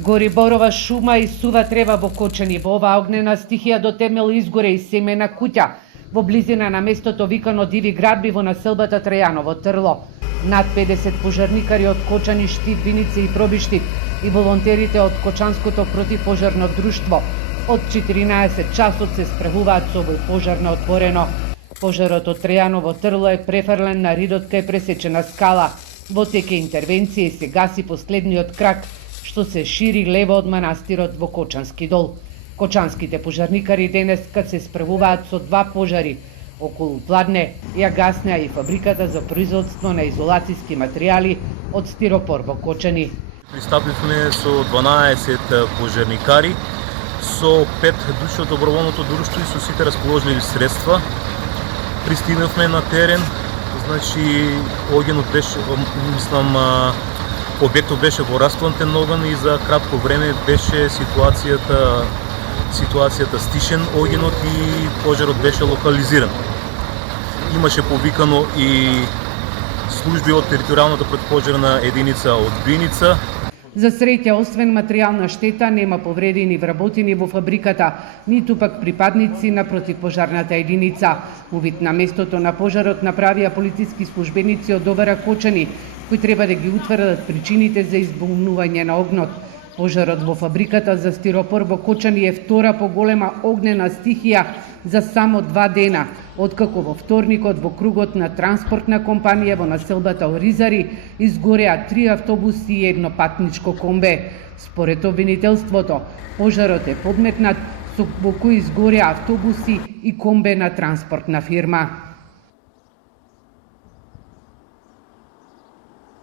Гори борова шума и сува трева во Кочани. Во оваа огнена стихија до темел изгоре и семена куќа во близина на местото викано Диви градби во населбата Трајаново Трло. Над 50 пожарникари од Кочани, Штип, Виница и Пробиштип и волонтерите од Кочанското противпожарно друштво од 14 часот се спрегуваат со овој пожар на отворено. Пожарот од Трајаново Трло е префрлен на ридот кај пресечена скала. Во теке интервенција се гаси последниот крак што се шири лево од манастирот во Кочански дол. Кочанските пожарникари денес кад се справуваат со два пожари околу Пладне, ја гаснеа и фабриката за производство на изолацијски материјали од стиропор во Кочани. Пристапивме со 12 пожарникари, со 5 души од доброволното друштво и со сите расположливи средства. Пристигнавме на терен, значи огненот беше, објектот беше во расплантен оган и за кратко време беше ситуацијата стишен огненот и пожарот беше локализиран. Имаше повикано и служби од територијалната противпожарна единица од Виница. За среќа, освен материјална штета, нема повредени вработени во фабриката, ниту пак припадници на противпожарната единица. Увид на местото на пожарот направија полициски службеници од ОВР Кочани, кои треба да ги утврдат причините за избунување на огнот. Пожарот во фабриката за стиропор во Кочани е втора поголема огнена стихија за само 2 дена, откако во вторникот во кругот на транспортна компанија во населбата Оризари изгореа 3 автобуси и едно патничко комбе. Според обвинителството, пожарот е подметнат во кој изгореа автобуси и комбе на транспортна фирма.